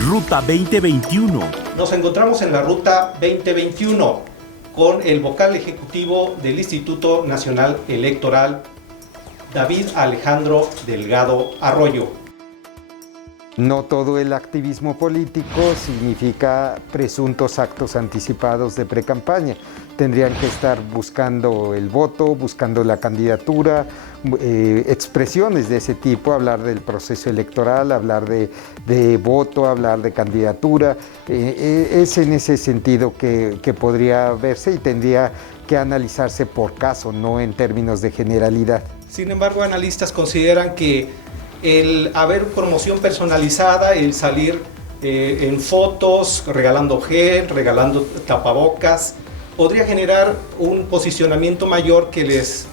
Ruta 2021. Nos encontramos en la Ruta 2021 con el vocal ejecutivo del Instituto Nacional Electoral, David Alejandro Delgado Arroyo. No todo el activismo político significa presuntos actos anticipados de precampaña. Tendrían que estar buscando el voto, buscando la candidatura, expresiones de ese tipo, hablar del proceso electoral, hablar de voto, hablar de candidatura. Es en ese sentido que podría verse y tendría que analizarse por caso, no en términos de generalidad. Sin embargo, analistas consideran que el haber promoción personalizada, el salir en fotos, regalando gel, regalando tapabocas, podría generar un posicionamiento mayor que les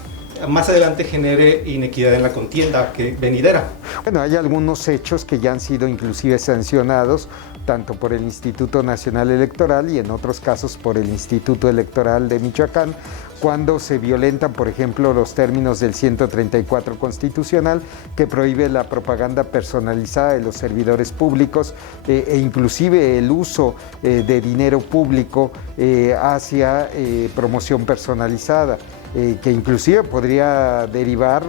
más adelante genere inequidad en la contienda venidera. Bueno, hay algunos hechos que ya han sido inclusive sancionados, tanto por el Instituto Nacional Electoral y en otros casos por el Instituto Electoral de Michoacán, cuando se violentan, por ejemplo, los términos del 134 constitucional, que prohíbe la propaganda personalizada de los servidores públicos e inclusive el uso de dinero público hacia promoción personalizada. Que inclusive podría derivar,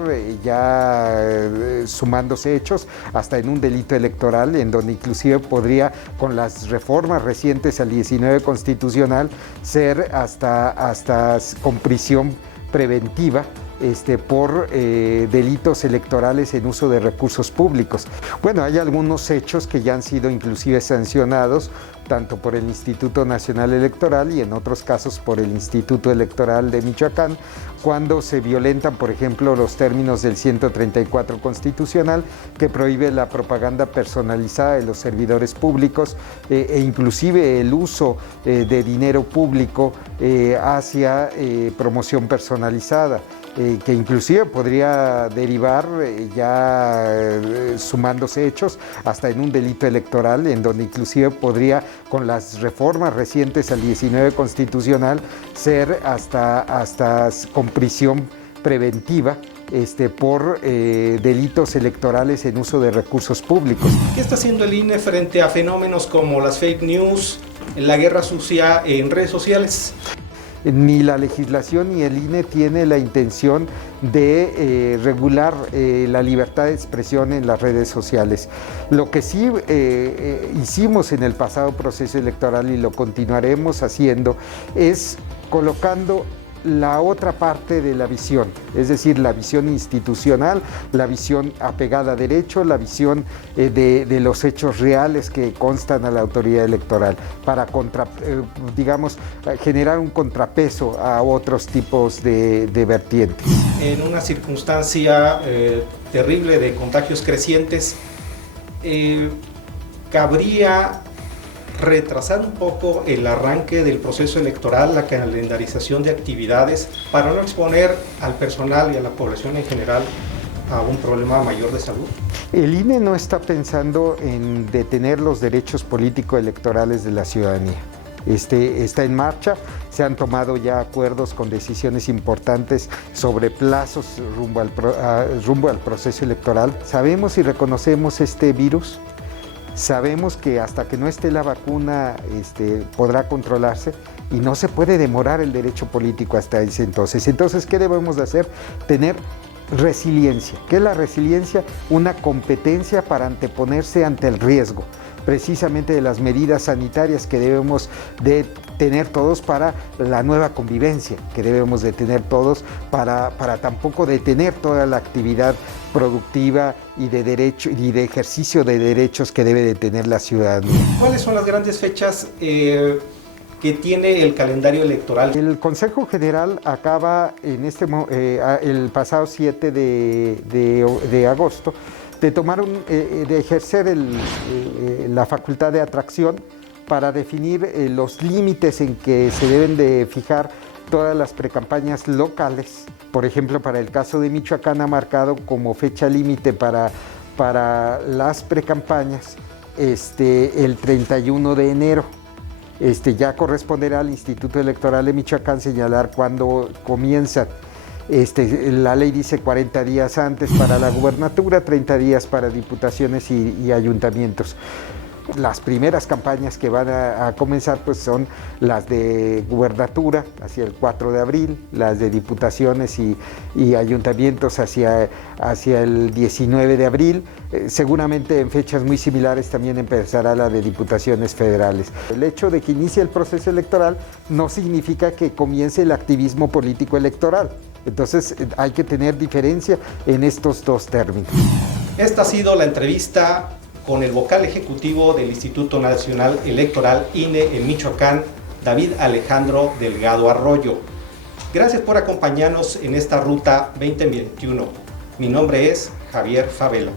sumándose hechos, hasta en un delito electoral, en donde inclusive podría, con las reformas recientes al 19 constitucional, ser hasta con prisión preventiva por delitos electorales en uso de recursos públicos. Bueno, hay algunos hechos que ya han sido inclusive sancionados, tanto por el Instituto Nacional Electoral y en otros casos por el Instituto Electoral de Michoacán, cuando se violentan, por ejemplo, los términos del 134 constitucional, que prohíbe la propaganda personalizada de los servidores públicos e inclusive el uso de dinero público hacia promoción personalizada. Que inclusive podría derivar, sumándose hechos, hasta en un delito electoral, en donde inclusive podría, con las reformas recientes al 19 constitucional, ser hasta con prisión preventiva por delitos electorales en uso de recursos públicos. ¿Qué está haciendo el INE frente a fenómenos como las fake news, la guerra sucia en redes sociales? Ni la legislación ni el INE tiene la intención de regular la libertad de expresión en las redes sociales. Lo que sí hicimos en el pasado proceso electoral y lo continuaremos haciendo es colocando la otra parte de la visión, es decir, la visión institucional, la visión apegada a derecho, la visión de los hechos reales que constan a la autoridad electoral, para generar un contrapeso a otros tipos de vertientes. En una circunstancia terrible de contagios crecientes, cabría retrasar un poco el arranque del proceso electoral, la calendarización de actividades, para no exponer al personal y a la población en general a un problema mayor de salud. El INE no está pensando en detener los derechos político-electorales de la ciudadanía. Está en marcha, se han tomado ya acuerdos con decisiones importantes sobre plazos rumbo al proceso electoral. Sabemos y reconocemos este virus. Sabemos que hasta que no esté la vacuna podrá controlarse y no se puede demorar el derecho político hasta ese entonces. Entonces, ¿qué debemos de hacer? Tener resiliencia. ¿Qué es la resiliencia? Una competencia para anteponerse ante el riesgo, precisamente de las medidas sanitarias que debemos de tener todos para la nueva convivencia, que debemos de tener todos para tampoco detener toda la actividad productiva y de derecho y de ejercicio de derechos que debe de tener la ciudadanía. ¿Cuáles son las grandes fechas que tiene el calendario electoral? El Consejo General acaba el pasado 7 de agosto de ejercer la facultad de atracción para definir los límites en que se deben de fijar todas las precampañas locales. Por ejemplo, para el caso de Michoacán ha marcado como fecha límite para las precampañas el 31 de enero. Ya corresponderá al Instituto Electoral de Michoacán señalar cuándo comienzan. La ley dice 40 días antes para la gubernatura, 30 días para diputaciones y ayuntamientos. Las primeras campañas que van a comenzar pues son las de gubernatura hacia el 4 de abril, las de diputaciones y ayuntamientos hacia el 19 de abril. Seguramente en fechas muy similares también empezará la de diputaciones federales. El hecho de que inicie el proceso electoral no significa que comience el activismo político electoral. Entonces hay que tener diferencia en estos dos términos. Esta ha sido la entrevista con el vocal ejecutivo del Instituto Nacional Electoral INE en Michoacán, David Alejandro Delgado Arroyo. Gracias por acompañarnos en esta ruta 2021. Mi nombre es Javier Favela.